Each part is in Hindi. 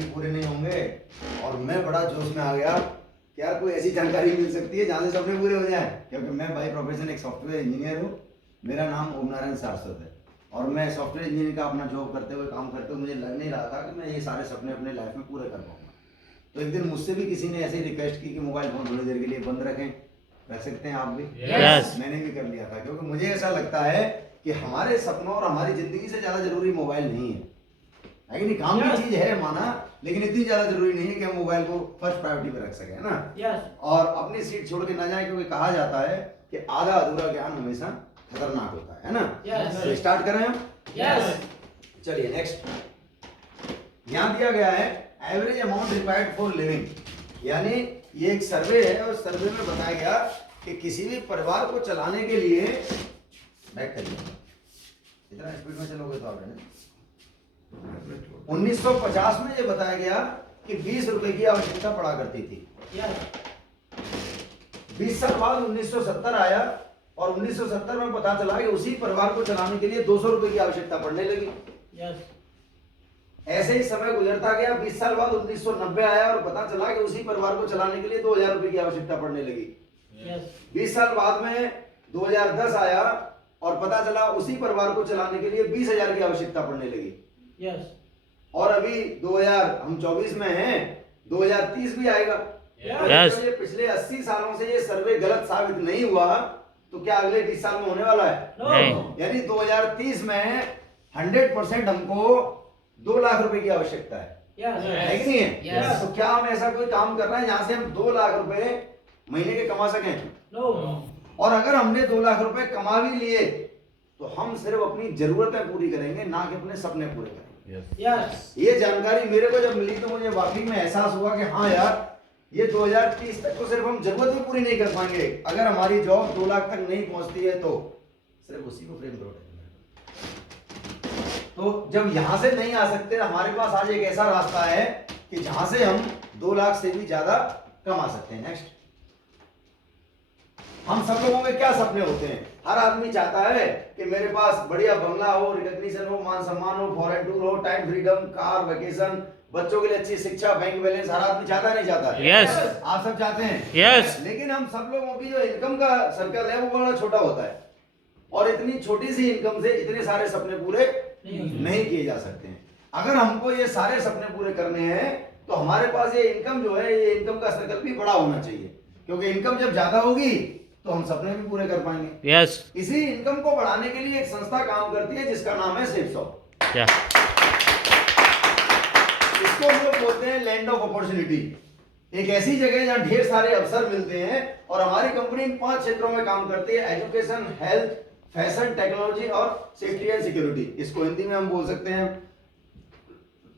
भी पूरे नहीं होंगे। और मैं बड़ा जोश में आ गया कि यार कोई ऐसी जानकारी मिल सकती है जहाँ से सपने पूरे हो जाए, क्योंकि मैं बाई प्रोफेशन एक सॉफ्टवेयर इंजीनियर हूँ। मेरा नाम ओम नारायण सारस्वत है और मैं सॉफ्टवेयर इंजीनियर का अपना जॉब करते हुए काम करते हुए मुझे लग नहीं रहा था कि मैं ये सारे सपने अपने लाइफ में पूरे कर पाऊंगा। तो एक दिन मुझसे भी किसी ने ऐसी रिक्वेस्ट की कि मोबाइल फोन थोड़ी देर के लिए बंद रखें, रख सकते हैं आप भी? Yes. मैंने भी कर लिया था, क्योंकि मुझे ऐसा लगता है कि हमारे सपनों और हमारी जिंदगी से ज्यादा जरूरी मोबाइल नहीं है। नहीं, काम की चीज है माना, लेकिन इतनी ज्यादा जरूरी नहीं है कि हम मोबाइल को फर्स्ट प्रायोरिटी पे रख सके, है ना? और अपनी सीट छोड़ के ना जाए, क्योंकि कहा जाता है कि आधा अधूरा ज्ञान हमेशा खतरनाक होता है ना? तो स्टार्ट करें हम? चलिए नेक्स्ट। यहाँ दिया गया है average amount required for living, यानी ये एक सर्वे है और सर्वे में बताया गया कि किसी भी परिवार को चलाने के लिए, बैक करिए, इतना स्पीड में चलोगे तो आप 1950 में ये बताया गया कि 20 रुपए की आवश्यकता पड़ा करती थी। 20 साल बाद 1970 आया और 1970 में पता चला कि उसी परिवार को चलाने के लिए 200 रुपए की आवश्यकता पड़ने लगी। ऐसे ही समय गुजरता गया। 20 साल बाद 1990 आया और पता चला कि उसी परिवार को चलाने के लिए 2000 रुपए की आवश्यकता पड़ने लगी। 20 साल बाद में 2010 आया और पता चला उसी परिवार को चलाने के लिए 20,000 की आवश्यकता पड़ने लगी। और अभी 2024 में है, 2030 भी आएगा। तो ये पिछले 80 सालों से ये सर्वे गलत साबित नहीं हुआ, तो क्या अगले 20 साल में होने वाला है? यानी 2030 में 100% हमको 2 लाख रुपए की आवश्यकता है कि नहीं है? तो क्या हम ऐसा कोई काम कर रहे हैं जहां से हम 2 लाख रुपए महीने के कमा सकें? और अगर हमने 2 लाख रुपए कमा भी लिए तो हम सिर्फ अपनी जरूरतें पूरी करेंगे, ना कि अपने सपने पूरे करेंगे। ये जानकारी मेरे को जब मिली तो मुझे वाकई में एहसास हुआ कि हाँ यार, ये 2030 तक तो सिर्फ हम जरूरत भी पूरी नहीं कर पाएंगे। अगर हमारी जॉब 2 लाख तक नहीं पहुंचती है तो सिर्फ उसी को फ्रेम करो। तो जब यहां से नहीं आ सकते, हमारे पास आज एक ऐसा रास्ता है कि जहां से हम 2 लाख से भी ज्यादा कमा सकते हैं। नेक्स्ट। हम सब लोगों के क्या सपने होते हैं? हर आदमी चाहता है कि मेरे पास बढ़िया बंगला हो, रिकॉग्निशन हो, मान सम्मान हो, फॉरेन टूर हो, टाइम फ्रीडम, कार, वेकेशन, बच्चों के लिए अच्छी शिक्षा, बैंक बैलेंस। हर आदमी चाहता नहीं चाहता? Yes. आप सब चाहते हैं? Yes. लेकिन हम सब लोगों की जो इनकम का सर्कल है वो बड़ा छोटा होता है और इतनी छोटी सी इनकम से इतने सारे सपने पूरे नहीं किए जा सकते हैं। अगर हमको ये सारे सपने पूरे करने हैं तो हमारे पास ये इनकम जो है, ये इनकम का सर्कल भी बड़ा होना चाहिए, क्योंकि इनकम जब ज्यादा होगी तो हम सपने भी पूरे कर पाएंगे। Yes. इसी इनकम को बढ़ाने के लिए एक संस्था काम करती है जिसका नाम है सेफसॉफ्ट। इसको हम लोग बोलते हैं लैंड ऑफ अपॉर्चुनिटी, एक ऐसी जगह जहां ढेर सारे अवसर मिलते हैं। और हमारी कंपनी इन 5 क्षेत्रों में काम करती है: एजुकेशन, हेल्थ, फैशन, टेक्नोलॉजी और सेफ्टी एंड सिक्योरिटी। इसको हिंदी में हम बोल सकते हैं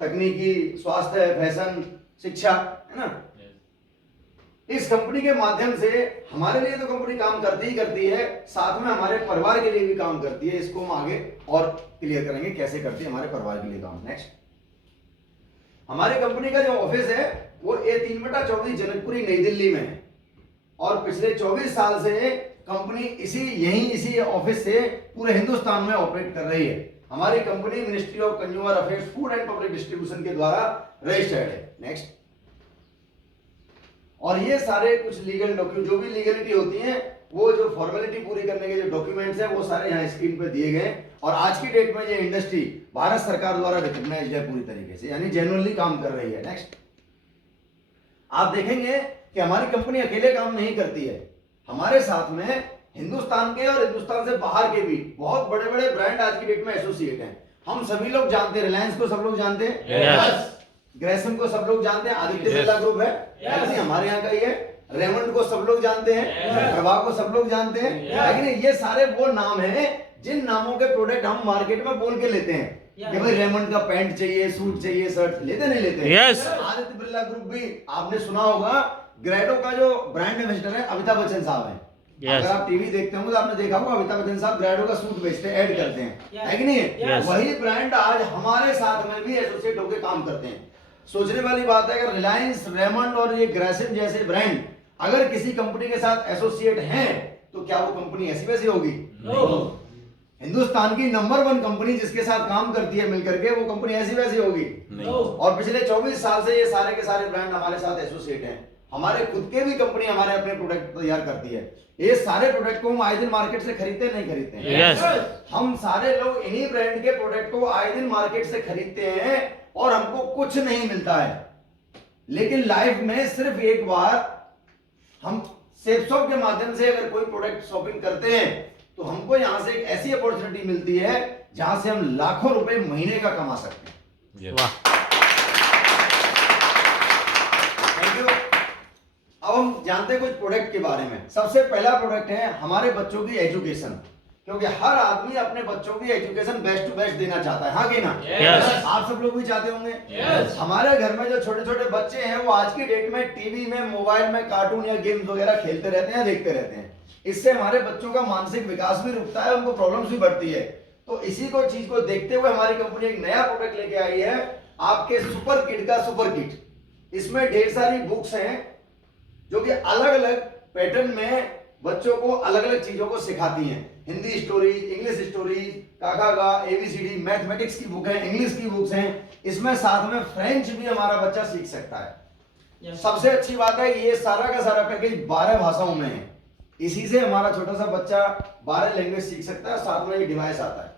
तकनीकी, स्वास्थ्य, फैशन, शिक्षा, है ना? इस कंपनी के माध्यम से हमारे लिए तो कंपनी काम करती ही करती है, साथ में हमारे परिवार के लिए भी काम करती है। इसको हम आगे और क्लियर करेंगे कैसे करती है हमारे परिवार के लिए काम। नेक्स्ट। हमारी कंपनी का जो ऑफिस है वो A3/24 जनकपुरी नई दिल्ली में है और पिछले 24 साल से कंपनी इसी ऑफिस से पूरे हिंदुस्तान में ऑपरेट कर रही है। हमारी company ministry of consumer affairs, food and public distribution के द्वारा रजिस्टर्ड है। नेक्स्ट। और ये सारे कुछ लीगल डॉक्यूमेंट, जो भी लीगलिटी होती है, वो जो फॉर्मेलिटी पूरी करने के जो डॉक्यूमेंट्स हैं वो सारे यहाँ स्क्रीन पे दिए गए। और आज की डेट में ये इंडस्ट्री भारत सरकार द्वारा रिकॉग्नाइज्ड है पूरी तरीके से, यानी जेन्युइनली काम कर रही है। नेक्स्ट। आप देखेंगे कि हमारी कंपनी अकेले काम नहीं करती है, हमारे साथ में हिंदुस्तान के और हिंदुस्तान से बाहर के भी बहुत बड़े बड़े ब्रांड आज की डेट में एसोसिएट हैं। हम सभी लोग जानते हैं, रिलायंस को सब लोग जानते हैं, ग्रेसम को सब लोग जानते हैं, आदित्य बिरला ग्रुप है हमारे यहाँ का ही है, रेमंड को सब लोग जानते हैं, प्रभा को सब लोग जानते हैं, लेकिन ये सारे वो नाम हैं जिन नामों के प्रोडक्ट हम मार्केट में बोल के लेते हैं कि भाई रेमंड का पैंट चाहिए, सूट चाहिए, शर्ट, लेते नहीं लेते? Yes. आदित्य बिरला ग्रुप भी आपने सुना होगा, ग्रेडो का जो ब्रांड एम्बेसडर है अमिताभ बच्चन साहब हैं। Yes. अगर आप टीवी देखते होंगे तो आपने देखा होगा अमिताभ बच्चन साहब ग्रेडो का सूट बेचते हैं, ऐड करते हैं, है कि नहीं? Yes. वही ब्रांड आज हमारे साथ में भी एसोसिएट होकर काम करते हैं। सोचने वाली बात है, अगर रिलायंस, रेमंड और ये ग्रेसिम जैसे ब्रांड अगर किसी कंपनी के साथ एसोसिएट हैं तो क्या वो कंपनी ऐसी वैसी होगी? हिंदुस्तान की नंबर 1 कंपनी जिसके साथ काम करती है मिलकर के, वो कंपनी ऐसी वैसी होगी नहीं। और पिछले 24 साल से ये सारे के सारे ब्रांड हमारे साथ एसोसिएट हैं। हमारे खुद के भी कंपनी हमारे अपने प्रोडक्ट तैयार करती है। ये सारे प्रोडक्ट को हम आए दिन मार्केट से खरीदते नहीं खरीदते हैं। हम सारे लोग इन्हीं ब्रांड के प्रोडक्ट को आए दिन मार्केट से खरीदते हैं और हमको कुछ नहीं मिलता है। लेकिन लाइफ में सिर्फ एक बार हम सेफसॉफ्ट के माध्यम से अगर कोई प्रोडक्ट शॉपिंग करते हैं तो हमको यहां से एक ऐसी अपॉर्चुनिटी मिलती है जहां से हम लाखों रुपए महीने का कमा सकते हैं। वाह, थैंक यू। अब हम जानते हैं कुछ प्रोडक्ट के बारे में। सबसे पहला प्रोडक्ट है हमारे बच्चों की एजुकेशन, क्योंकि हर आदमी अपने बच्चों की एजुकेशन बेस्ट टू बेस्ट देना चाहता है, हाँ कि ना? yes. आप सब लोग भी चाहते होंगे। yes. हमारे घर में जो छोटे छोटे बच्चे हैं वो आज की डेट में टीवी में, मोबाइल में कार्टून या गेम्स वगैरह खेलते रहते हैं, देखते रहते हैं। इससे हमारे बच्चों का मानसिक विकास भी रुकता है, उनको प्रॉब्लम्स भी बढ़ती है। तो इसी को चीज को देखते हुए हमारी कंपनी एक नया प्रोडक्ट लेके आई है, आपके सुपर किट का सुपर किट। इसमें ढेर सारी बुक्स हैं जो कि अलग अलग पैटर्न में बच्चों को अलग अलग चीजों को सिखाती हैं। हिंदी स्टोरीज, इंग्लिश स्टोरीज, काका का एबीसीडी, मैथमेटिक्स की बुक है, इंग्लिश की बुक्स हैं। इसमें साथ में फ्रेंच भी हमारा बच्चा सीख सकता है। सबसे अच्छी बात है ये सारा का सारा पैकेज 12 भाषाओं में है। इसी से हमारा छोटा सा बच्चा 12 लैंग्वेज सीख सकता है। साथ में ये डिवाइस आता है।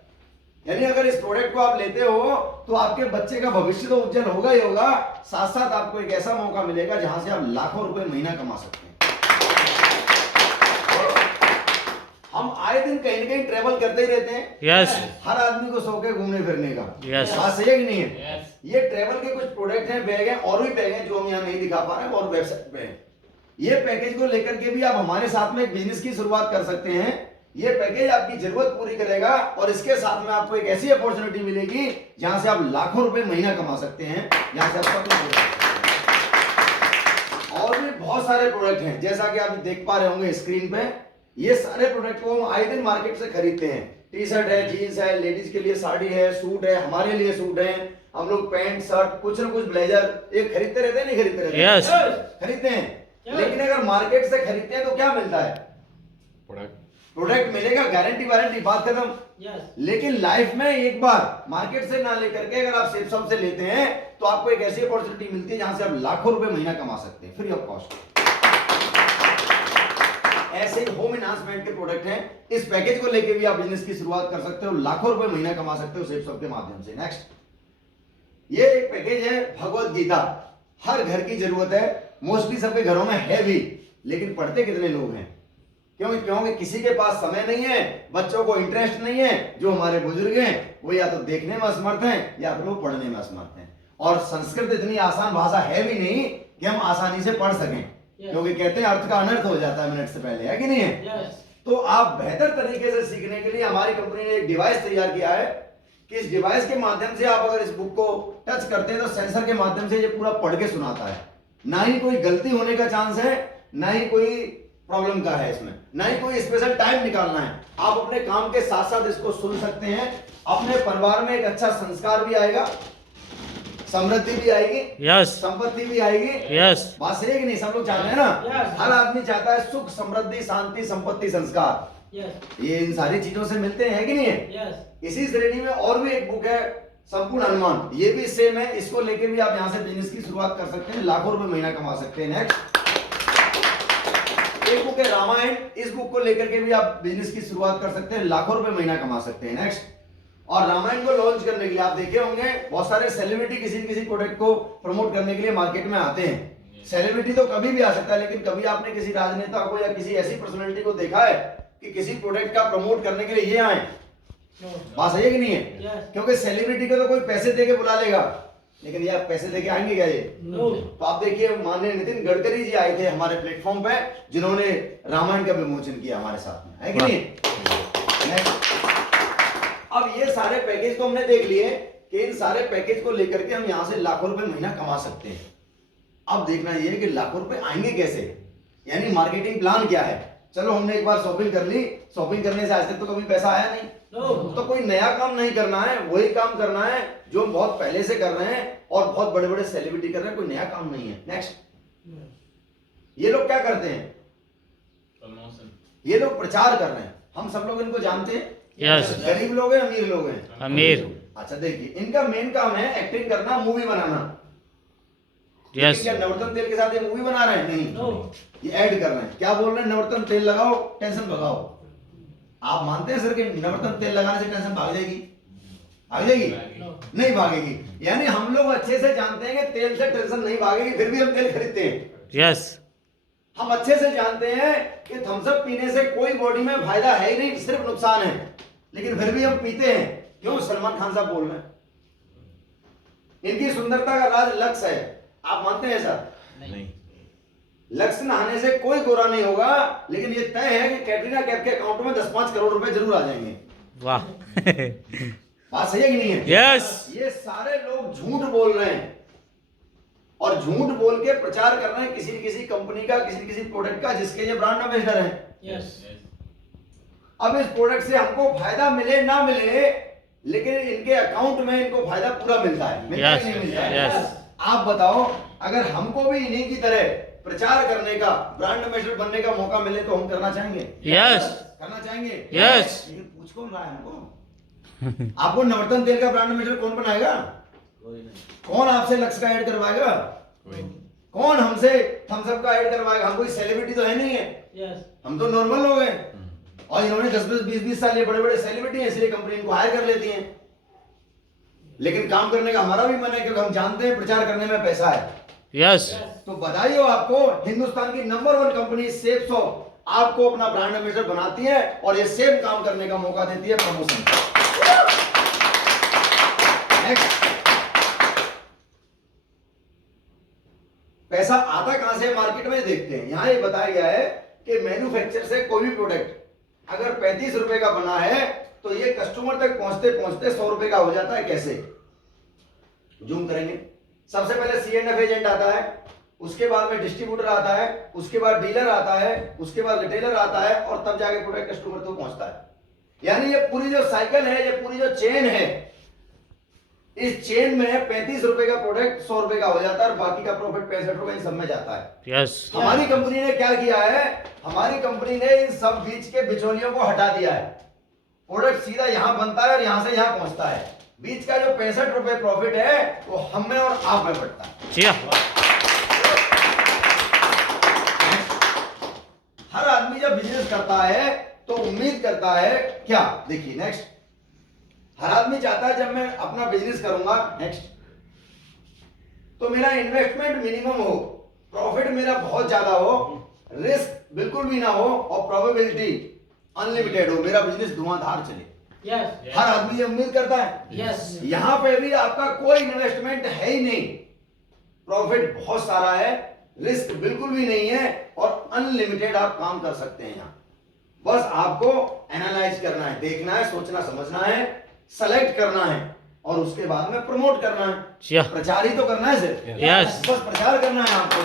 यानी अगर इस प्रोडक्ट को आप लेते हो तो आपके बच्चे का भविष्य तो उज्जवल होगा ही होगा, साथ साथ आपको एक ऐसा मौका मिलेगा जहां से आप लाखों रुपए महीना कमा सकते हैं। हम आए दिन कहीं ना कहीं ट्रेवल करते ही रहते हैं। yes. हर आदमी को शौक है घूमने फिरने का। yes. बात सही है कि नहीं है? yes. ये ट्रेवल के कुछ प्रोडक्ट हैं, बैग हैं, और भी बैग हैं जो हम यहाँ नहीं दिखा पा रहे हैं और वेबसाइट पे हैं। ये पैकेज को लेकर के भी आप हमारे साथ में एक बिजनेस की शुरुआत कर सकते हैं। ये पैकेज आपकी जरूरत पूरी करेगा और इसके साथ में आपको एक ऐसी अपॉर्चुनिटी मिलेगी जहां से आप लाखों रुपए महीना कमा सकते हैं, जहां से आप और भी बहुत सारे प्रोडक्ट हैं जैसा कि आप देख पा रहे होंगे स्क्रीन पे। ये सारे प्रोडक्ट को हम आए दिन मार्केट से खरीदते हैं। टी शर्ट है, जीन्स है, लेडीज के लिए साड़ी है, सूट है, हमारे लिए सूट है, हम लोग पैंट शर्ट कुछ ना कुछ ब्लेजर ये खरीदते रहते हैं, नहीं खरीदते रहते? yes. खरीदते हैं। yes. लेकिन अगर मार्केट से खरीदते हैं तो क्या मिलता है? प्रोडक्ट मिलेगा, गारंटी वारंटी, बात खत्म। yes. लेकिन लाइफ में एक बार मार्केट से ना लेकर के अगर आप सेफसॉफ्ट से लेते हैं तो आपको एक ऐसी अपॉर्चुनिटी मिलती है जहां से आप लाखों रुपए महीना कमा सकते हैं फ्री ऑफ कॉस्ट। ऐसे ही होम एनहांसमेंट के प्रोडक्ट हैं। इस पैकेज को लेके भी आप बिजनेस की शुरुआत कर सकते हो, लाखों रुपए महीना कमा सकते हो सेफसॉफ्ट के माध्यम से। नेक्स्ट, ये एक पैकेज है भगवत गीता। हर घर की जरूरत है, मोस्टली सबके घरों में है भी, लेकिन पढ़ते कितने लोग हैं? क्योंकि किसी के पास समय नहीं है, बच्चों को इंटरेस्ट नहीं है। जो हमारे बुजुर्ग हैं वो या तो देखने में असमर्थ हैं या फिर वो पढ़ने में असमर्थ हैं। और संस्कृत इतनी आसान भाषा है भी नहीं कि हम आसानी से पढ़ सकें। yes. क्योंकि कहते हैं अर्थ का अनर्थ हो जाता है मिनट से पहले, है कि नहीं है? yes. तो आप बेहतर तरीके से सीखने के लिए हमारी कंपनी ने एक डिवाइस तैयार किया है कि इस डिवाइस के माध्यम से आप अगर इस बुक को टच करते हैं तो सेंसर के माध्यम से ये पूरा पढ़ के सुनाता है। ना ही कोई गलती होने का चांस है, ना ही कोई प्रॉब्लम का है इसमें, ना ही कोई स्पेशल टाइम निकालना है। आप अपने काम के साथ साथ इसको सुन सकते हैं। अपने परिवार में एक अच्छा संस्कार भी आएगा, समृद्धि भी आएगी, yes. संपत्ति भी आएगी। yes. बात सही है कि नहीं? सब लोग चाहते हैं ना? yes. हर आदमी चाहता है सुख, समृद्धि, शांति, संपत्ति, संस्कार। yes. ये इन सारी चीजों से मिलते हैं, है कि नहीं है? yes. इसी श्रेणी में और भी एक बुक है संपूर्ण अनुमान, ये भी सेम है। इसको लेके भी आप यहाँ से बिजनेस की शुरुआत कर सकते हैं, लाखों रुपए महीना कमा सकते हैं। नेक्स्ट, एक बुक है रामायण। इस बुक को लेकर के भी आप बिजनेस की शुरुआत कर सकते हैं, लाखों रुपए महीना कमा सकते हैं। नेक्स्ट, और रामायण को लॉन्च करने के लिए आप देखे होंगे बहुत सारे सेलिब्रिटी किसी न किसी प्रोडक्ट को प्रमोट करने के लिए मार्केट में आते हैं। सेलिब्रिटी तो कभी भी आ सकता है, लेकिन कभी आपने किसी राजनेता को या किसी ऐसी पर्सनालिटी को देखा है कि किसी प्रोडक्ट का प्रमोट करने के लिए ये आए? बात सही है कि नहीं है? क्योंकि सेलिब्रिटी को तो कोई पैसे देके बुला लेगा, लेकिन ये आप पैसे देके आएंगे क्या? ये तो आप देखिए माननीय नितिन गडकरी जी आए थे हमारे प्लेटफॉर्म पे, जिन्होंने रामायण का विमोचन किया हमारे साथ में, है कि नहीं? अब ये सारे पैकेज तो हमने देख लिए कि इन सारे पैकेज को लेकर के हम यहां से लाखों रुपए महीना कमा सकते हैं। अब देखना ये है कि लाखों रुपए आएंगे कैसे, यानी मार्केटिंग प्लान क्या है। चलो हमने एक बार शॉपिंग कर ली, शॉपिंग करने से आज तक तो कभी पैसा आया नहीं। तो कोई नया काम नहीं करना है, वही काम करना है जो हम बहुत पहले से कर रहे हैं और बहुत बड़े बड़े सेलिब्रिटी कर रहे हैं, कोई नया काम नहीं है। नेक्स्ट, ये लोग क्या करते हैं? प्रमोशन। ये लोग प्रचार कर रहे हैं, हम सब लोग इनको जानते हैं। यस। गरीब लोग हैं अमीर लोग हैं? अमीर। अच्छा देखिए, इनका मेन काम है एक्टिंग करना, मूवी बनाना। यस। क्या नवरत्न तेल के साथ ये मूवी बना रहे हैं? नहीं, ये ऐड कर रहे हैं। क्या बोल रहे हैं? नवरत्न तेल लगाओ, टेंशन भगाओ। आप मानते हैं सर कि नवरत्न तेल लगाने से टेंशन भाग जाएगी? भाग जाएगी? नहीं भागेगी। यानी हम लोग अच्छे से जानते हैं कि तेल से टेंशन नहीं भागेगी, फिर भी हम तेल खरीदते हैं। यस। हम अच्छे से जानते हैं कि थम्स अप पीने से कोई बॉडी में फायदा है ही नहीं, सिर्फ नुकसान है, लेकिन फिर भी हम पीते हैं। क्यों? सलमान खान साहब बोल रहे हैं। इनकी सुंदरता का राज लक्स है। आप मानते हैं ऐसा? नहीं। लक्स नहाने से कोई गोरा नहीं होगा, लेकिन ये तय है कि कैटरीना कैफ के अकाउंट में 10-5 करोड़ रुपए जरूर आ जाएंगे। वाह। बात सही है कि नहीं है? यस। ये सारे लोग झूठ बोल रहे हैं और झूठ बोल के प्रचार कर रहे हैं किसी किसी कंपनी का, किसी किसी प्रोडक्ट का, जिसके ये ब्रांड एम्बेसडर हैं। यस। अब इस प्रोडक्ट से हमको फायदा मिले ना मिले, लेकिन इनके अकाउंट में इनको फायदा पूरा मिलता है। मिलता है कि नहीं मिलता है? यस। आप बताओ, अगर हमको भी इन्हीं की तरह प्रचार करने का, ब्रांड एम्बेसडर बनने का मौका मिले तो हम करना चाहेंगे? यस। करना चाहेंगे? यस। लेकिन पूछ कौन रहा है हमको? आपको नवरत्न तेल का ब्रांड एम्बेसडर कौन बनाएगा? कौन आपसे लक्ष्य का ऐड करवाएगा? कौन हमसे थम्स अप का ऐड करवाएगा? हम कोई सेलिब्रिटी तो है नहीं है। यस। हम तो नॉर्मल लोग हैं, और इन्होंने 10-20 साल ये बड़े बड़े सेलिब्रिटी हैं, इसलिए कंपनी इनको हायर कर लेती है। लेकिन काम करने का हमारा भी मन है, क्योंकि हम जानते हैं प्रचार करने में पैसा है। यस। तो बधाई हो आपको, हिंदुस्तान की नंबर 1 कंपनी सेफ सॉफ्ट आपको अपना ब्रांड एम्बेसडर बनाती है और ये सेम काम करने का मौका देती है, प्रमोशन। नेक्स्ट, पैसा आता कहां से मार्केट में? देखते हैं। यहां ये बताया गया है कि मैन्युफैक्चर से कोई भी प्रोडक्ट अगर 35 रुपए का बना है, तो ये कस्टमर तक पहुंचते पहुंचते 100 रुपए का हो जाता है। कैसे? जूम करेंगे। सबसे पहले C&F एजेंट आता है, उसके बाद में डिस्ट्रीब्यूटर आता है, उसके बाद डीलर आता है, उसके बाद रिटेलर आता है, और तब जाके प्रोडक्ट कस्टमर तक पहुंचता है। यानी ये पूरी जो साइकिल है, ये पूरी जो चेन है, इस चेन में 35 रुपए का प्रोडक्ट 100 रुपए का हो जाता है, और बाकी का प्रॉफिट 65 रुपए इन सब में जाता है। यस। हमारी कंपनी ने क्या किया है? हमारी कंपनी ने इन सब बीच के बिचौलियों को हटा दिया है। प्रोडक्ट सीधा यहां बनता है और यहां से यहां पहुंचता है। बीच का जो 65 रुपए प्रॉफिट है, वो हम में और आप में बढ़ता है। जी हाँ। हर आदमी जब बिजनेस करता है तो उम्मीद करता है क्या? देखिए नेक्स्ट, हर आदमी चाहता है जब मैं अपना बिजनेस करूंगा, नेक्स्ट, तो मेरा इन्वेस्टमेंट मिनिमम हो, प्रॉफिट मेरा बहुत ज्यादा हो, रिस्क बिल्कुल भी ना हो, और प्रोबेबिलिटी अनलिमिटेड हो, मेरा बिजनेस धुआंधार चले। यस। हर आदमी ये उम्मीद करता है। यस। यहां पे भी आपका कोई इन्वेस्टमेंट है ही नहीं, प्रॉफिट बहुत सारा है, रिस्क बिल्कुल भी नहीं है, और अनलिमिटेड आप काम कर सकते हैं। यहां बस आपको एनालाइज करना है, देखना है, सोचना समझना है, सेलेक्ट करना है, और उसके बाद में प्रमोट करना है। प्रचार ही तो करना है सिर्फ। यस। बस प्रचार करना है आपको।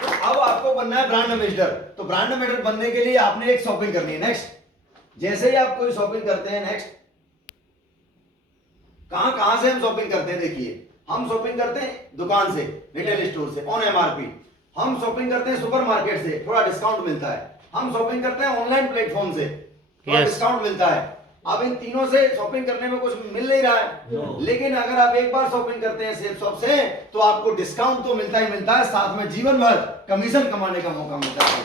तो अब आपको बनना है ब्रांड एम्बेसडर। तो ब्रांड एम्बेसडर बनने के लिए आपने एक शॉपिंग करनी है। नेक्स्ट, जैसे ही आप कोई शॉपिंग करते हैं, नेक्स्ट, कहां कहां से हम शॉपिंग करते हैं? देखिए, हम शॉपिंग करते हैं दुकान से, रिटेल स्टोर से, ऑन MRP। हम शॉपिंग करते हैं सुपरमार्केट से, थोड़ा डिस्काउंट मिलता है। हम शॉपिंग करते हैं ऑनलाइन प्लेटफॉर्म से, थोड़ा डिस्काउंट मिलता है। अब इन तीनों से शॉपिंग करने में कुछ मिल नहीं रहा है, लेकिन अगर आप एक बार शॉपिंग करते हैं सेफ शॉप से, तो आपको डिस्काउंट तो मिलता ही मिलता है, साथ में जीवन भर कमीशन कमाने का मौका मिलता है।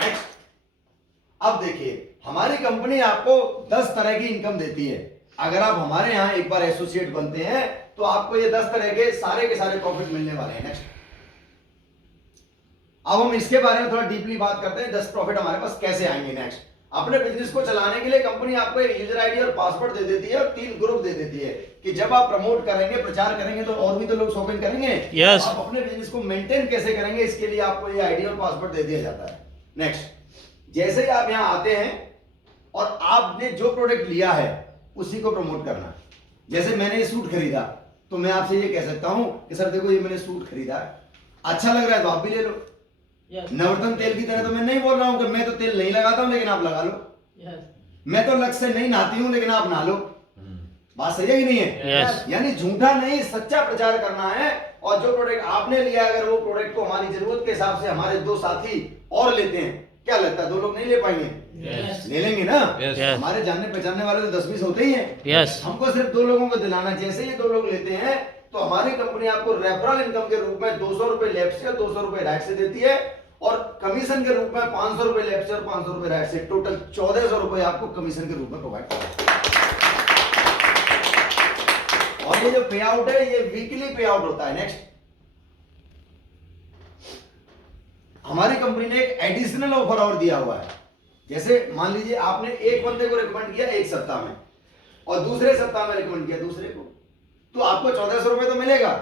नेक्स्ट, अब देखिए, हमारी कंपनी आपको 10 तरह की इनकम देती है। अगर आप हमारे यहाँ एक बार एसोसिएट बनते हैं, तो आपको ये 10 तरह के सारे प्रॉफिट मिलने वाले हैं। नेक्स्ट, अब हम इसके बारे में थोड़ा डीपली बात करते हैं, 10 प्रॉफिट हमारे पास कैसे आएंगे। नेक्स्ट, अपने बिजनेस को चलाने के लिए कंपनी आपको एक यूजर आईडी और पासवर्ड दे देती है, और 3 ग्रुप दे देती है कि जब आप प्रमोट करेंगे, प्रचार करेंगे, तो और भी तो लोग शॉपिंग करेंगे। यस। आप अपने बिजनेस को मेंटेन कैसे करेंगे, इसके लिए आपको ये आईडी और पासवर्ड दे दिया जाता है। नेक्स्ट, जैसे ही आप यहाँ आते हैं और आपने जो प्रोडक्ट लिया है उसी को प्रमोट करना। जैसे मैंने ये सूट खरीदा, तो मैं आपसे ये कह सकता हूं कि सर देखो, ये मैंने सूट खरीदा है, अच्छा लग रहा है तो आप भी ले लो। नवरत्न तेल की तरह तो मैं नहीं बोल रहा हूं कि मैं तो तेल नहीं लगाता हूं लेकिन आप लगा लो। मैं तो लक्ष्य से नहीं नहाती हूं लेकिन आप नहा लो। बात सही है कि नहीं है? यानी झूठा नहीं, सच्चा प्रचार करना है। और जो प्रोडक्ट आपने लिया, अगर वो प्रोडक्ट को हमारी जरूरत के हिसाब से हमारे 2 साथी और लेते हैं, क्या लगता है 2 लोग नहीं ले पाएंगे? ले लेंगे ना? Yes. हमारे जानने पहचानने वाले तो 10-20 होते ही हैं। Yes. हमको सिर्फ 2 लोगों को दिलाना, जैसे ये 2 लोग लेते हैं तो हमारी कंपनी आपको रेफरल इनकम के रूप में 200 रुपए लेफ्ट से और 200 रुपए राइट से देती है, और कमीशन के रूप में 500 रुपए लेफ्ट से और 500 रुपए राइट से, टोटल 1400 रुपए आपको कमीशन के रूप में प्रोवाइड करते हैं। और ये जो पे आउट है ये वीकली पे आउट होता है। नेक्स्ट, हमारी कंपनी ने एक एडिशनल ऑफर और दिया हुआ है। जैसे मान लीजिए आपने एक बंदे को रिकमेंड किया एक सप्ताह में और दूसरे सप्ताह में रिकमेंड किया दूसरे को, तो आपको 1400 रुपए तो मिलेगा।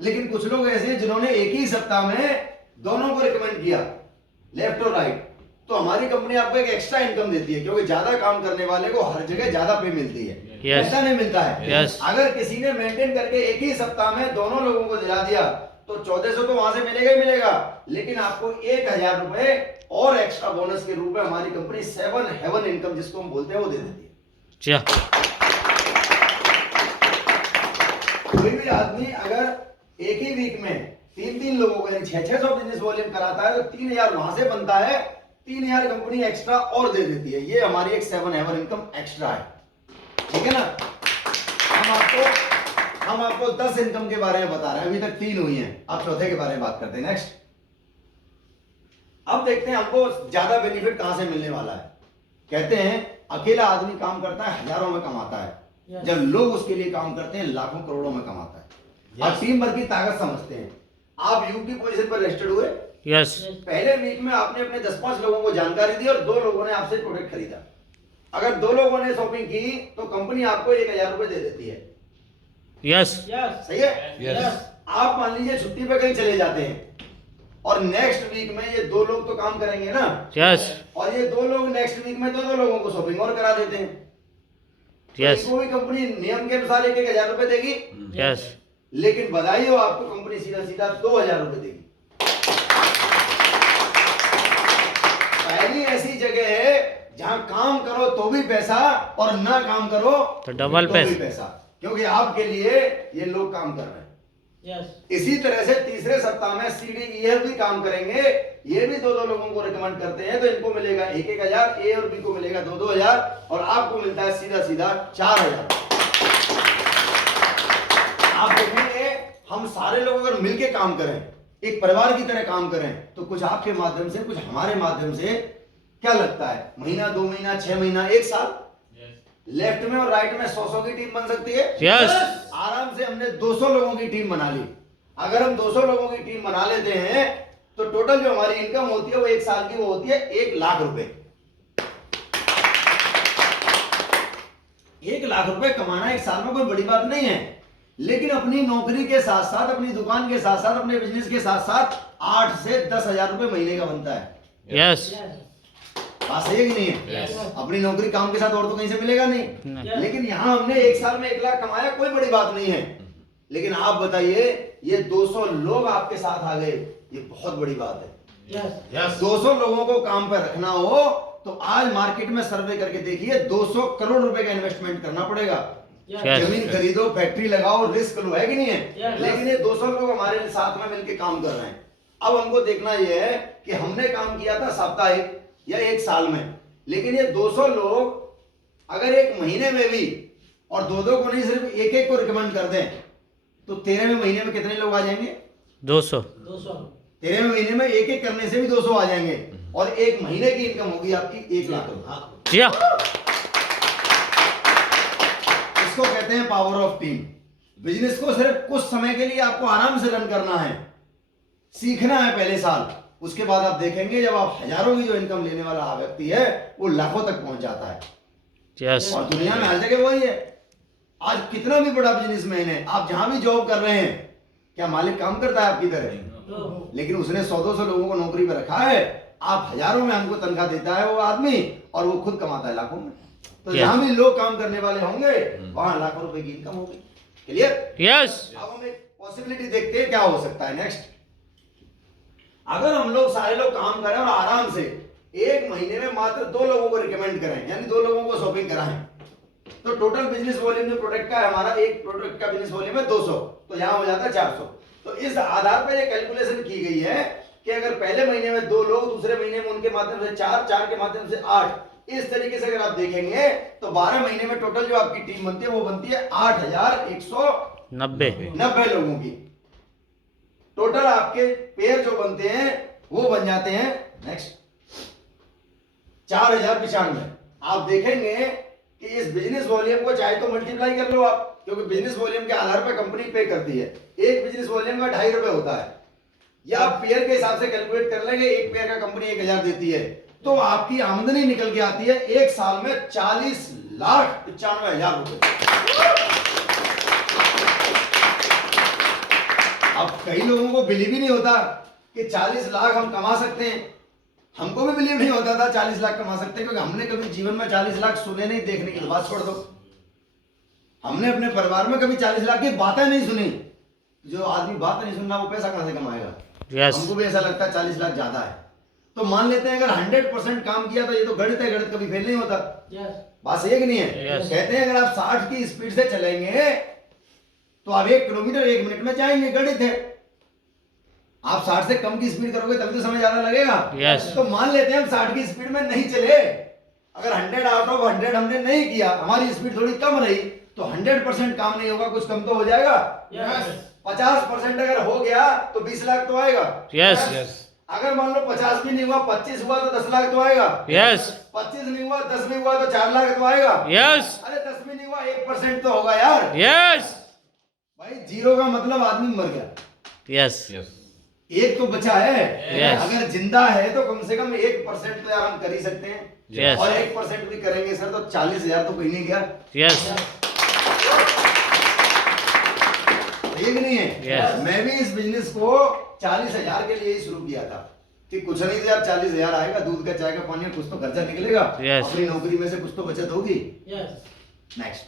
लेकिन कुछ लोग ऐसे हैं जिन्होंने एक ही सप्ताह में दोनों को रिकमेंड किया, लेफ्ट और राइट, तो हमारी कंपनी आपको एक एक्स्ट्रा इनकम देती है, क्योंकि ज्यादा काम करने वाले को हर जगह ज्यादा पे मिलती है। Yes. ऐसा नहीं मिलता है। Yes. अगर किसी ने मेंटेन करके एक ही सप्ताह में दोनों लोगों को दिला दिया तो 1400 तो वहां से मिलेगा ही मिलेगा, लेकिन आपको 1000 रुपए और एक्स्ट्रा बोनस के रूप में हमारी कंपनी 7 हेवन इनकम जिसको हम बोलते हैं वो दे देती है। या कोई भी आदमी अगर एक ही वीक में 3 लोगों को यानी 600 बिजनेस वॉल्यूम कराता है तो 3000 वहां से बनता है, 3000 कंपनी एक्स्ट्रा और दे देती है। ये हमारी एक 7 हेवन इनकम एक्स्ट्रा है, ठीक है ना? हम आपको 10 इनकम के बारे में बता रहे हैं, अभी तक 3 हुई हैं, अब चौथे के बारे में बात करते हैं। नेक्स्ट, अब देखते हैं हमको ज्यादा बेनिफिट कहां से मिलने वाला है। कहते हैं अकेला आदमी काम करता है हजारों में कमाता है, जब लोग उसके लिए काम करते हैं लाखों करोड़ों में कमाता है। आप टीम वर्क की ताकत समझते हैं। आप यू की पोजीशन पर रजिस्टर्ड हुए, यस पहले वीक में आपने अपने 10-5 लोगों को जानकारी दी और 2 लोगों ने आपसे प्रोडक्ट खरीदा। अगर 2 लोगों ने शॉपिंग की तो कंपनी आपको 1000 रुपए दे देती है। यस सही है? यस आप मान लीजिए छुट्टी पे कहीं चले जाते हैं और नेक्स्ट वीक में ये 2 लोग तो काम करेंगे ना, यस और ये 2 लोग नेक्स्ट वीक में 2 लोगों को शॉपिंग और करा देते हैं। यस इनको भी कंपनी नियम के अनुसार 1000 रुपए देगी, यस लेकिन बधाई हो आपको कंपनी सीधा सीधा 2000 रुपए देगी। पहली ऐसी जगह है जहां काम करो तो भी पैसा और ना काम करो तो डबल भी पैसा, क्योंकि आपके लिए ये लोग काम कर रहे हैं। इसी तरह से तीसरे सप्ताह में CDEF भी काम करेंगे, ये भी 2 लोगों को रिकमेंड करते हैं, तो इनको मिलेगा 1000, ए और बी को मिलेगा 2000 और आपको मिलता है सीधा सीधा 4000। आप देखेंगे हम सारे लोग अगर मिलके काम करें, एक परिवार की तरह काम करें, तो कुछ आपके माध्यम से कुछ हमारे माध्यम से क्या लगता है, महीना 2 महीना 6 महीना 1 साल लेफ्ट में और राइट में 100 की टीम बन सकती है। यस आराम से हमने 200 लोगों की टीम बना ली। अगर हम 200 लोगों की टीम बना लेते हैं तो टोटल जो हमारी इनकम होती है वो 1 साल की वो होती है 1 लाख रुपए। 1 लाख रुपए कमाना 1 साल में कोई बड़ी बात नहीं है, लेकिन अपनी नौकरी के साथ साथ, अपनी दुकान के साथ साथ, अपने बिजनेस के साथ साथ 8 से 10,000 रुपए महीने का बनता है। यस बात सही है कि नहीं है? अपनी नौकरी काम के साथ और तो कहीं से मिलेगा नहीं। लेकिन यहां हमने 1 साल में 1 लाख कमाया, कोई बड़ी बात नहीं है। लेकिन आप बताइए ये 200 लोग आपके साथ आ गए, ये बहुत बड़ी बात है। 200 लोगों को काम पर रखना हो तो आज मार्केट में सर्वे करके देखिए 200 करोड़ रुपए का इन्वेस्टमेंट करना पड़ेगा। जमीन खरीदो, फैक्ट्री लगाओ, रिस्क लो, है कि नहीं है? लेकिन ये 200 लोग हमारे साथ में मिलकर काम कर रहे हैं। अब हमको देखना यह है कि हमने काम किया था साप्ताहिक या 1 साल में, लेकिन ये 200 लोग अगर 1 महीने में भी और 2 को नहीं सिर्फ 1 को रिकमेंड कर दें तो 13वें महीने में कितने लोग आ जाएंगे? 200 13वें महीने में 1 करने से भी 200 आ जाएंगे और 1 महीने की इनकम होगी आपकी 1 लाख रुपए। इसको कहते हैं पावर ऑफ टीम। बिजनेस को सिर्फ कुछ समय के लिए आपको आराम से रन करना है, सीखना है पहले साल, उसके बाद आप देखेंगे जब आप हजारों की जो इनकम लेने वाला व्यक्ति है वो लाखों तक पहुंच जाता है। यस और दुनिया में हर जगह वही है। आज कितना भी बड़ा बिजनेसमैन है, आप जहां भी जॉब कर रहे हैं, क्या मालिक काम करता है आपकी तरह? लेकिन उसने 100-200 लोगों को नौकरी पर रखा है, आप हजारों में हमको तनख्वाह देता है वो आदमी और वो खुद कमाता है लाखों में। तो जहां भी लोग काम करने वाले होंगे वहां लाखों रुपए की इनकम होगी। क्लियर? यस अब हम एक पॉसिबिलिटी देखते हैं क्या हो सकता है। नेक्स्ट, अगर हम लोग सारे लोग काम करें और आराम से 1 महीने में मात्र 2 लोगों को रिकमेंड करें, यानी 2 लोगों को शॉपिंग कराएं, तो टोटल बिजनेस वॉल्यूम जो प्रोडक्ट का है हमारा, एक प्रोडक्ट का बिजनेस वॉल्यूम है 200, तो यहां हो जाता है 400। तो इस आधार पर ये कैलकुलेशन की गई है कि अगर पहले महीने में 2 लोग, दूसरे महीने में उनके माध्यम से 4, 4 के माध्यम से 8, इस तरीके से अगर आप देखेंगे तो 12 महीने में टोटल जो आपकी टीम बनती है वो बनती है 8190 लोगों की। टोटल आपके पेयर जो बनते हैं वो बन जाते हैं नेक्स्ट 4095। आप देखेंगे कि इस बिजनेस वॉल्यूम को चाहे तो मल्टीप्लाई कर लो आप, क्योंकि बिजनेस वॉल्यूम के आधार पर कंपनी पे करती है। एक बिजनेस वॉल्यूम का 2.5 रुपए होता है, या आप पेयर के हिसाब से कैलकुलेट कर लेंगे, एक पेयर का कंपनी 1000 देती है, तो आपकी आमदनी निकल के आती है एक साल में 40,95,000 रुपए। अब कई लोगों को बिलीव ही नहीं होता कि 40 लाख हम कमा सकते हैं। हमको भी बिलीव नहीं होता था 40 लाख कमा सकते हैं, क्योंकि हमने कभी जीवन में 40 लाख सुने नहीं, देखने की बात छोड़ दो। हमने अपने परिवार में कभी 40 लाख की बातें नहीं सुनी। जो आदमी बात नहीं सुनना वो पैसा कहां से कमाएगा? हमको भी ऐसा लगता है 40 लाख ज्यादा है। तो मान लेते हैं अगर 100% काम किया तो ये तो गणित है, गणित कभी फेल नहीं होता। बात सही है कि नहीं है? कहते हैं अगर आप 60 की स्पीड से चलेंगे तो आप 1 किलोमीटर 1 मिनट में जाएंगे, गणित है। आप 60 से कम की स्पीड करोगे तभी तो समय ज्यादा लगेगा। तो मान लेते हैं हम 60 की स्पीड में नहीं चले, अगर 100 आउट ऑफ 100 हमने नहीं किया, हमारी स्पीड थोड़ी कम रही, तो 100% काम नहीं होगा, कुछ कम तो हो जाएगा। 50% अगर हो गया तो 20 लाख तो आएगा। अगर मान लो 50 भी नहीं हुआ, 25 हुआ तो 10 लाख तो आएगा। 25 नहीं हुआ, 10 भी हुआ तो 4 लाख तो आएगा। अरे 10 भी नहीं हुआ, 1% तो होगा यार। भाई 0 का मतलब आदमी मर गया। एक तो बचा है। अगर जिंदा है तो कम से कम 1% तो यार हम कर ही सकते हैं। और 1% भी करेंगे सर तो 40,000 तो कहीं नहीं गया। ठीक नहीं है? मैं भी इस बिजनेस को 40,000 के लिए ही शुरू किया था कि कुछ नहीं तो यार 40,000 आएगा, दूध का चाय का पानी, कुछ तो खर्चा निकलेगा, अपनी नौकरी में से कुछ तो बचत होगी। नेक्स्ट,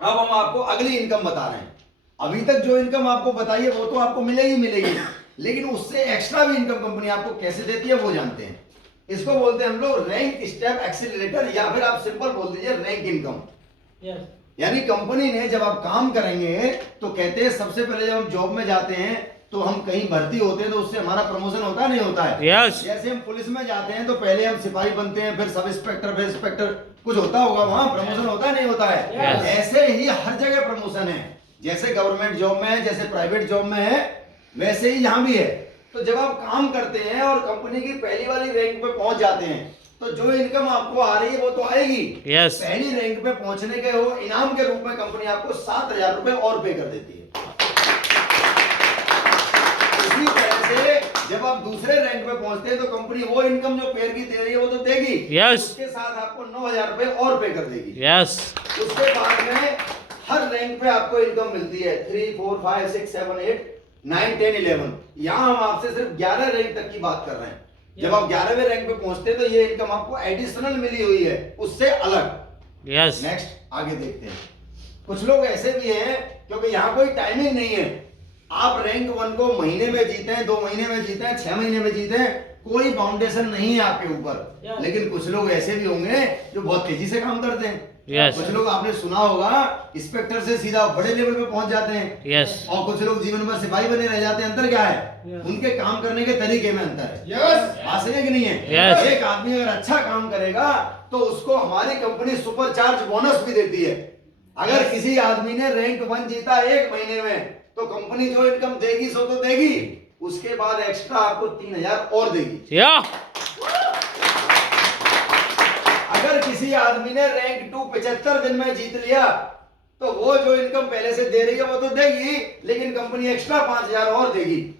अब हम आपको अगली इनकम बता रहे हैं। अभी तक जो इनकम आपको बताई है वो तो आपको मिलेगी मिलेगी, लेकिन उससे एक्स्ट्रा भी इनकम कंपनी आपको कैसे देती है वो जानते हैं। इसको बोलते हैं हम लोग रैंक स्टेप एक्सीलरेटर, या फिर आप सिंपल बोल दीजिए रैंक इनकम। यानी कंपनी ने जब आप काम करेंगे तो कहते हैं सबसे पहले जब हम जॉब में जाते हैं तो हम कहीं भर्ती होते हैं तो उससे हमारा प्रमोशन होता नहीं होता है। जैसे हम पुलिस में जाते हैं तो पहले हम सिपाही बनते हैं, फिर सब इंस्पेक्टर, फिर इंस्पेक्टर, कुछ होता होगा वहां, प्रमोशन होता नहीं होता है। ऐसे ही हर जगह प्रमोशन है, जैसे गवर्नमेंट जॉब में है, जैसे प्राइवेट जॉब में है, वैसे ही यहाँ भी है। तो जब आप काम करते हैं और कंपनी की पहली वाली रैंक पे पहुंच जाते हैं तो जो इनकम आपको आ रही है वो तो आएगी। पहली रैंक पे पहुंचने के वो इनाम के रूप में कंपनी आपको 7,000 रुपए और पे कर देती है। इसी तरह से जब आप दूसरे रैंक पे पहुंचते हैं तो कंपनी वो इनकम जो पेयर की दे रही है वो तो देगी, उसके साथ आपको 9,000 रुपए और पे कर देगी। उसके बाद में हर रैंक पे आपको इनकम मिलती है 3, 4, 5, 6, 7, 8, 9, 10, 11। यहाँ हम आपसे सिर्फ 11 रैंक तक की बात कर रहे हैं। जब आप 11वें रैंक पे पहुंचते हैं तो ये इनकम आपको एडिशनल मिली हुई है, उससे अलग। नेक्स्ट आगे देखते हैं। कुछ लोग ऐसे भी हैं क्योंकि यहाँ कोई टाइमिंग नहीं है, आप रैंक 1 को महीने में जीते हैं, 2 महीने में जीते हैं, 6 महीने में जीते हैं, कोई बाउंडेशन नहीं है आपके ऊपर। लेकिन कुछ लोग ऐसे भी होंगे जो बहुत तेजी से काम करते हैं। कुछ लोग आपने सुना होगा इंस्पेक्टर से सीधा बड़े लेवल पे पहुंच जाते हैं। और कुछ लोग जीवन भर सिपाही बने रह जाते हैं। अंतर क्या है? उनके काम करने के तरीके में अंतर है। बात सही है कि नहीं है? एक आदमी अगर अच्छा काम करेगा तो उसको हमारी कंपनी सुपर चार्ज बोनस भी देती है। अगर किसी आदमी ने रैंक 1 जीता 1 महीने में तो कंपनी जो इनकम देगी सो तो देगी, उसके बाद एक्स्ट्रा आपको 3,000 और देगी। अगर किसी आदमी ने रैंक 2 75 दिन में जीत लिया तो वो जो इनकम पहले से दे रही है वो तो देगी, लेकिन कंपनी एक्स्ट्रा 5,000 और देगी।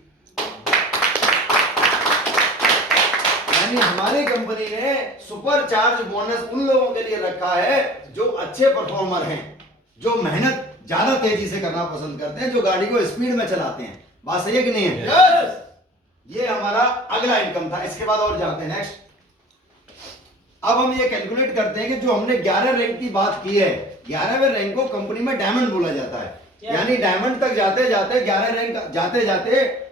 यानी हमारी कंपनी ने सुपर चार्ज बोनस उन लोगों के लिए रखा है जो अच्छे परफॉर्मर हैं, जो मेहनत ज्यादा तेजी से करना पसंद करते हैं, जो गाड़ी को स्पीड में चलाते हैं। बात सही है कि नहीं है? ये हमारा अगला इनकम था। इसके बाद और जाते हैं नेक्स्ट। अब हम ये कैलकुलेट करते हैं कि जो हमने 11 रैंक की बात की है, 11वें रैंक को कंपनी में डायमंड बोला जाता है। यानी डायमंड तक जाते जाते 11 रैंक जाते जाते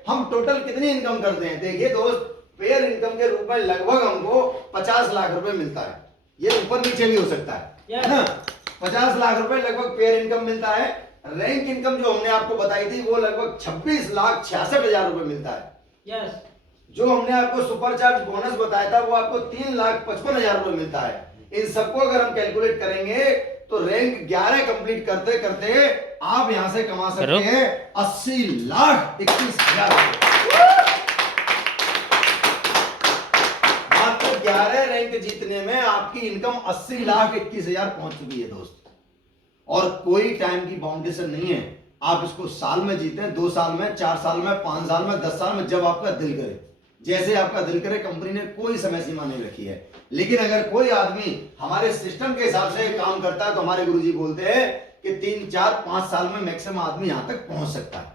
हम टोटल कितनी इनकम करते हैं? देखिए दोस्त, पेयर इनकम के रूप में लगभग हमको 50 लाख रुपए मिलता है। ये ऊपर नीचे भी हो सकता है ना? 50 लाख रुपए लगभग पेयर इनकम मिलता है। रैंक इनकम जो हमने आपको बताई थी वो लगभग 26,66,000 रुपए मिलता है। यस। जो हमने आपको सुपर चार्ज बोनस बताया था वो आपको 3,55,000 रुपए मिलता है। इन सबको अगर हम कैलकुलेट करेंगे तो रैंक 11 कंप्लीट करते करते आप यहां से कमा सकते हैं 80,21,000 मात्र 11 रैंक जीतने में आपकी इनकम 80,21,000 पहुंच चुकी है दोस्त। और कोई टाइम की बाउंडेशन नहीं है, आप इसको साल में जीते, 2 साल में, 4 साल में, 5 साल में, 10 साल में, जब आपका दिल करे, जैसे आपका दिल करे। कंपनी ने कोई समय सीमा नहीं रखी है। लेकिन अगर कोई आदमी हमारे सिस्टम के हिसाब से काम करता है तो हमारे गुरुजी बोलते हैं कि 3, 4, 5 साल में मैक्सिमम आदमी यहां तक पहुंच सकता है।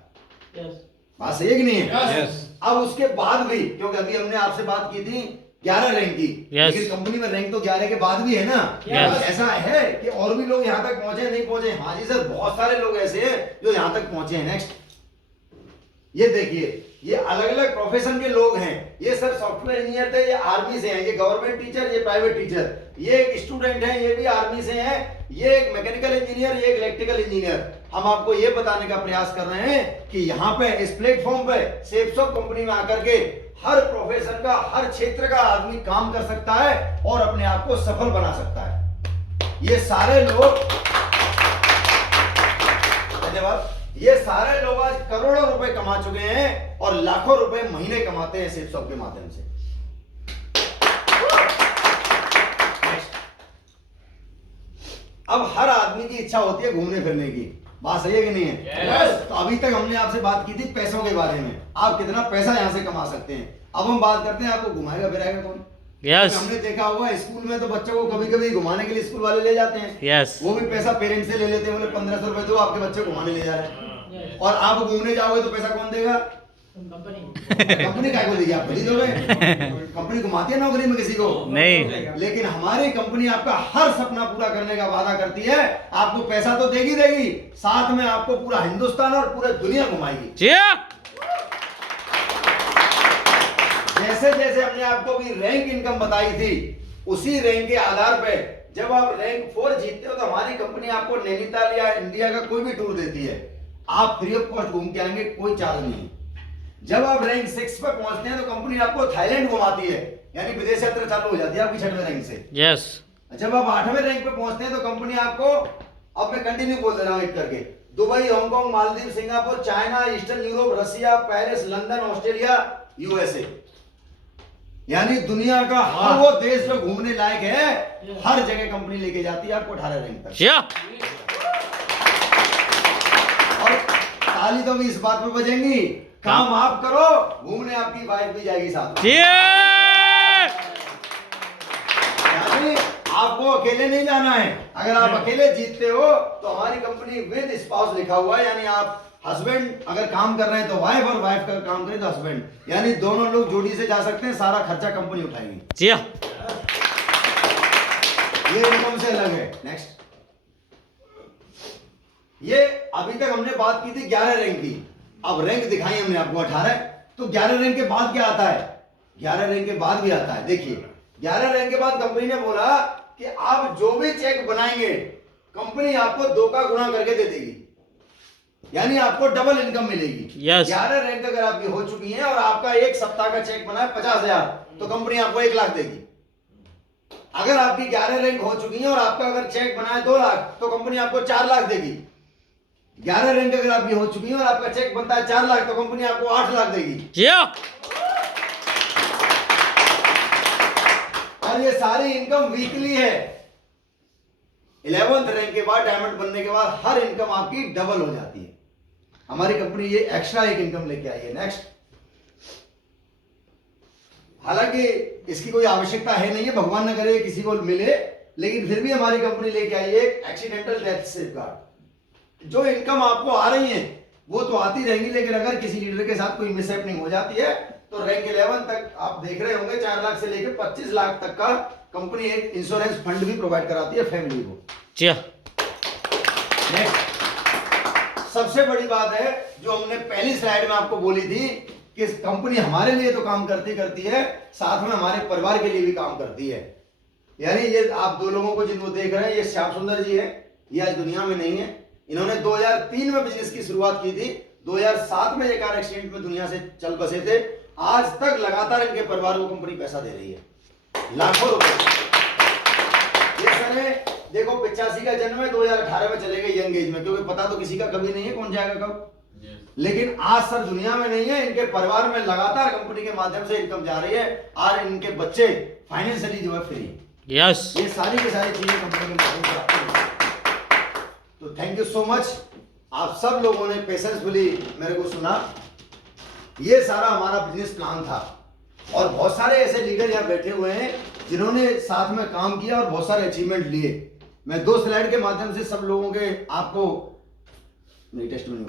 यस। बात सही है कि नहीं है? यस। अब उसके बाद भी, क्योंकि अभी हमने आपसे बात की थी 11 रैंक की, लेकिन कंपनी में रैंक तो 11 के बाद भी है ना। ऐसा है कि और भी लोग यहां तक पहुंचे, नहीं पहुंचे? हाँ जी सर, बहुत सारे लोग ऐसे हैं जो यहां तक पहुंचे हैं। नेक्स्ट ये देखिए, ये अलग अलग प्रोफेशन के लोग हैं। ये सर सॉफ्टवेयर इंजीनियर थे, ये आर्मी से हैं, ये गवर्नमेंट टीचर, ये प्राइवेट टीचर, ये एक स्टूडेंट है, ये भी आर्मी से हैं, ये एक मैकेनिकल इंजीनियर, ये एक इलेक्ट्रिकल इंजीनियर। हम आपको ये बताने का प्रयास कर रहे हैं कि यहाँ पे इस प्लेटफॉर्म पे सेफसॉफ्ट कंपनी में आकर के हर प्रोफेशन का, हर क्षेत्र का आदमी काम कर सकता है और अपने आप को सफल बना सकता है। ये सारे लोग, धन्यवाद, ये सारे लोग आज करोड़ों रुपए कमा चुके हैं और लाखों रुपए महीने कमाते हैं सेफसॉफ्ट के माध्यम से। अब हर आदमी की इच्छा होती है घूमने फिरने की, बात सही है कि नहीं है? Yes. तो अभी तक हमने आपसे बात की थी पैसों के बारे में, आप कितना पैसा यहां से कमा सकते हैं। अब हम बात करते हैं आपको घुमाएगा फिराएगा कौन? यस। हमने देखा होगा स्कूल में तो बच्चों को कभी कभी घुमाने के लिए स्कूल वाले ले जाते हैं। यस। वो भी पैसा पेरेंट्स से ले लेते हैं, बोले 1500 रुपए दो, आपके बच्चे को घुमाने ले जा रहे हैं। Yes. और आप घूमने जाओगे तो पैसा कौन देगा? कंपनी। कंपनी काय को देगी? आप खुद ही दोगे। कंपनी घुमाती है नौकरी में किसी को? नहीं। लेकिन हमारी कंपनी आपका हर सपना पूरा करने का वादा करती है। आपको पैसा तो देगी देगी, साथ में आपको पूरा हिंदुस्तान और पूरे दुनिया घुमाएगी। जी। जैसे जैसे हमने आपको भी रैंक इनकम बताई थी, उसी रैंक के आधार पे जब आप रैंक 4 जीतते हो तो हमारी कंपनी आपको नैनीताल या इंडिया का कोई भी टूर देती है, आप फ्री ऑफ कॉस्ट घूम के आएंगे, कोई चार्ज नहीं। जब आप रैंक 6 पे पहुंचते हैं तो कंपनी आपको थाईलैंड घुमाती है, यानी विदेश यात्रा चालू हो जाती है आपकी 6वें रैंक से। यस। जब आप 8वें रैंक पे पहुंचते हैं तो कंपनी आपको, अब मैं कंटिन्यू बोल दे रहा हूं एक करके, Dubai, Hong Kong, Maldives, Singapore, China, eastern Europe, Russia, Paris, London, Australia, USA, यानी दुनिया का हर वो देश जो घूमने लायक है, हर जगह कंपनी लेके जाती है आपको 18 रैंक तक। जी। और ताली तो भी इस बात पे बजेंगी, काम आप करो, घूमने आपकी वाइफ भी जाएगी साथ में। जी। यानी आपको अकेले नहीं जाना है। अगर आप अकेले जीतते हो तो हमारी कंपनी विद स्पाउस लिखा हुआ है, यानी आप हस्बैंड अगर काम कर रहे हैं तो वाइफ, और वाइफ का काम करे तो हस्बैंड, यानी दोनों लोग जोड़ी से जा सकते हैं, सारा खर्चा कंपनी उठाएगी। जी। ये इनकम से अलग है। नेक्स्ट, ये अभी तक हमने बात की थी 11 रैंक की, अब रैंक दिखाई हमने आपको 18। तो 11 रैंक के बाद क्या आता है? 11 रैंक के बाद भी आता है, देखिए 11 रैंक के बाद कंपनी ने बोला कि आप जो भी चेक बनाएंगे कंपनी आपको 2 का गुना करके दे देगी, यानी आपको डबल इनकम मिलेगी। Yes. 11 रैंक अगर आपकी हो चुकी है और आपका एक सप्ताह का चेक बना है 50,000, तो कंपनी आपको 1 लाख देगी। अगर आपकी 11 रैंक हो चुकी है और आपका अगर चेक बना है 2 लाख, तो कंपनी आपको 4 लाख देगी। 11 रैंक अगर आपकी हो चुकी है और आपका चेक बनता है 4 लाख, तो कंपनी आपको 8 लाख देगी। जी। और ये सारी इनकम वीकली है। 11th रैंक के बाद, डायमंड बनने के बाद हर इनकम आपकी डबल हो जाती है। हमारी कंपनी ये एक्स्ट्रा एक इनकम लेके आई है। नेक्स्ट, हालांकि इसकी कोई आवश्यकता है नहीं है, भगवान न करे किसी को मिले, लेकिन फिर भी हमारी कंपनी लेके आई है एक्सीडेंटल डेथ सेफगार्ड। जो इनकम आपको आ रही है वो तो आती रहेंगी, लेकिन अगर किसी लीडर के साथ कोई मिसहैपनिंग हो जाती है तो रैंक 11 तक आप देख रहे होंगे 4 लाख से लेकर 25 लाख तक का कंपनी एक इंश्योरेंस फंड भी प्रोवाइड कराती है फैमिली को। जी। नेक्स्ट, सबसे बड़ी बात है जो हमने पहली स्लाइड में आपको बोली थी कि कंपनी हमारे लिए तो काम करती है, साथ में हमारे परिवार के लिए भी काम करती है। यानी ये आप 2 लोगों को जिनको देख रहे हैं, ये श्याम सुंदर जी है, ये आज दुनिया में नहीं है, इन्होंने 2003 में बिजनेस की शुरुआत की थी, 2007 में ये कार एक्सीडेंट में दुनिया से चल बसे थे। आज तक लगातार इनके परिवार को कंपनी पैसा दे रही है, लाखों रुपए। ये सर देखो 85 का जन्म है, 2018 में चले गए यंग एज में, क्योंकि पता तो किसी का कभी नहीं है कौन जाएगा कब। लेकिन आज सर दुनिया में नहीं है, इनके परिवार में लगातार कंपनी के माध्यम से इनकम जा रही है और इनके बच्चे फाइनेंशियली जो है फ्री। यस। ये सारी की सारी चीजें कंपनी के माध्यम से आपको मिलती हैं। तो थैंक यू सो मच, आप सब लोगों ने पेशेंसफुली मेरे को सुना। ये सारा हमारा बिजनेस प्लान था और बहुत सारे ऐसे लीडर यहाँ बैठे हुए हैं जिन्होंने साथ में काम किया और बहुत सारे अचीवमेंट लिए। मैं 2 स्लाइड के माध्यम से सब लोगों के आपको नहीं टेस्ट में नहीं